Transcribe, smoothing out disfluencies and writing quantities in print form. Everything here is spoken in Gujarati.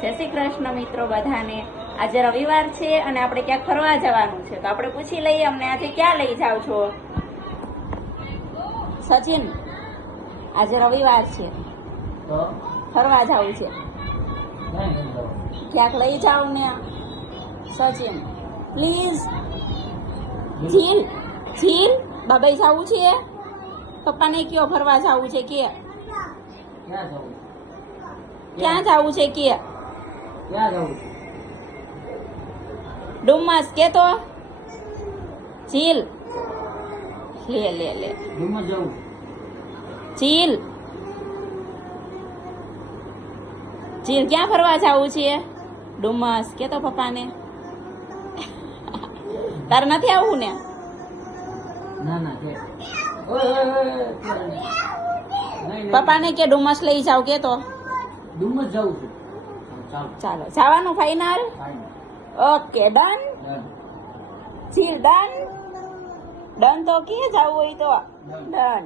જય શ્રી કૃષ્ણ મિત્રો બધાને. આજે રવિવાર છે અને આપણે ક્યાંક ફરવા જવાનું છે, તો આપણે પૂછી લઈએ અમને આજે ક્યાં લઈ જાવ છો સચિન? આજે રવિવાર છે, ફરવા જવું છે, ક્યાંક લઈ જાવ ને સચિન પ્લીઝ. ઝીલ ઝીલ બાબાઈ જવું છે, પપ્પાને કયો ફરવા જવું છે કે ક્યાં જવું છે કે ડુમ્મસ કે તો ઝીલ લે લે લે ઝીલ ઝીલ ક્યાં ફરવા જવું છે? ડુમ્મસ કે તો પપ્પાને. તારે નથી આવવું ને? પપ્પાને કે ડુમ્મસ લઈ જાવ કે તો ડુમ્મસ જવું છે. ચાલો જવાનું final. Okay done. Zeel done. Done તો કે જવું હોય તો ડન.